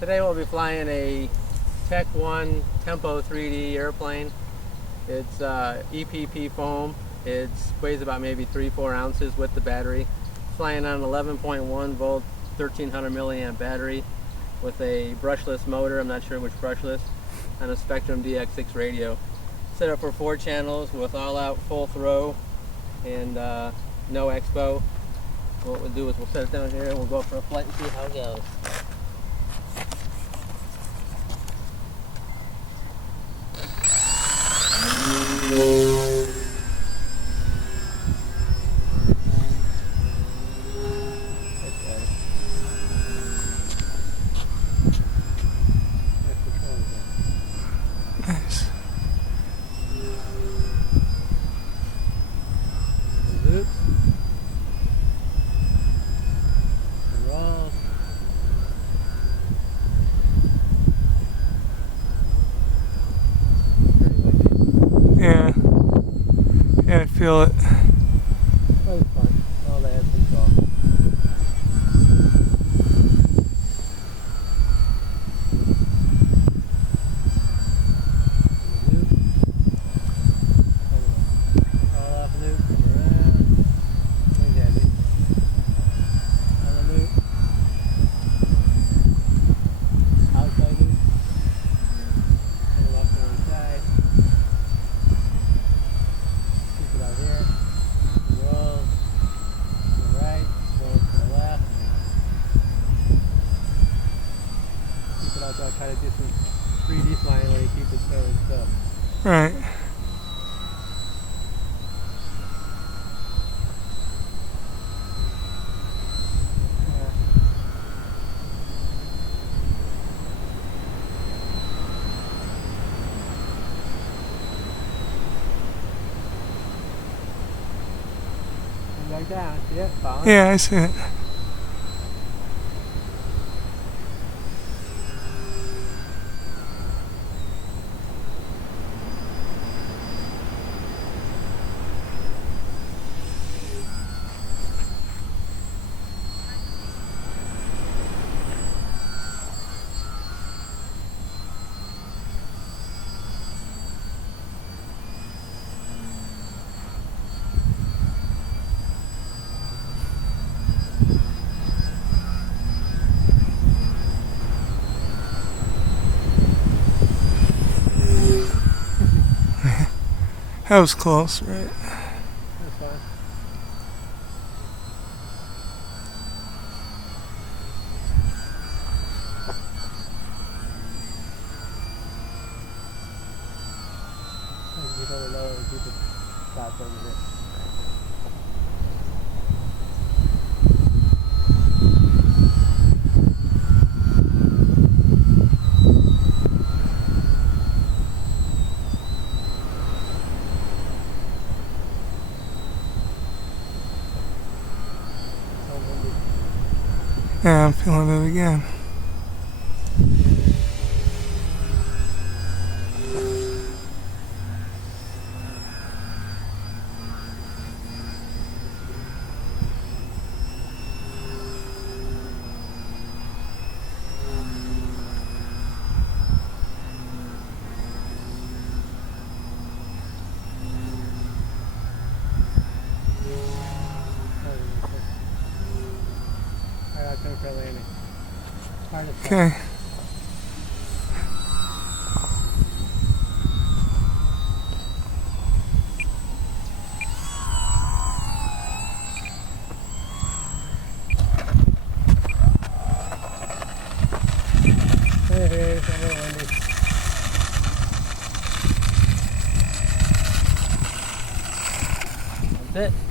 Today we'll be flying a Tech 1 Tempo 3D airplane. It's EPP foam. It weighs about maybe 3-4 ounces with the battery. Flying on an 11.1 volt 1300 milliamp battery with a brushless motor, I'm not sure which brushless, and a Spectrum DX6 radio. Set up for 4 channels with all-out full throw and no expo. What we'll do is we'll set it down here and we'll go for a flight and see how it goes. Nice. Loop. Roll. Yeah. Yeah, I feel it. That was fun. All that had control. All off loop, come around. Wings heavy. On the loop. Outside loop. And off to one side. Keep it out here. Roll to the right, roll to the left. Keep it out there, kind of do some 3D flying where you keep it fairly still. Right. Back down, see it? Following? Yeah, I see it. That was close, right? That's fine. Keep it low and keep it stopped over here. Yeah, I'm feeling it again. Alright, I'll come for landing. Hard to stop. Okay. Hey, it's a little windy. That's it.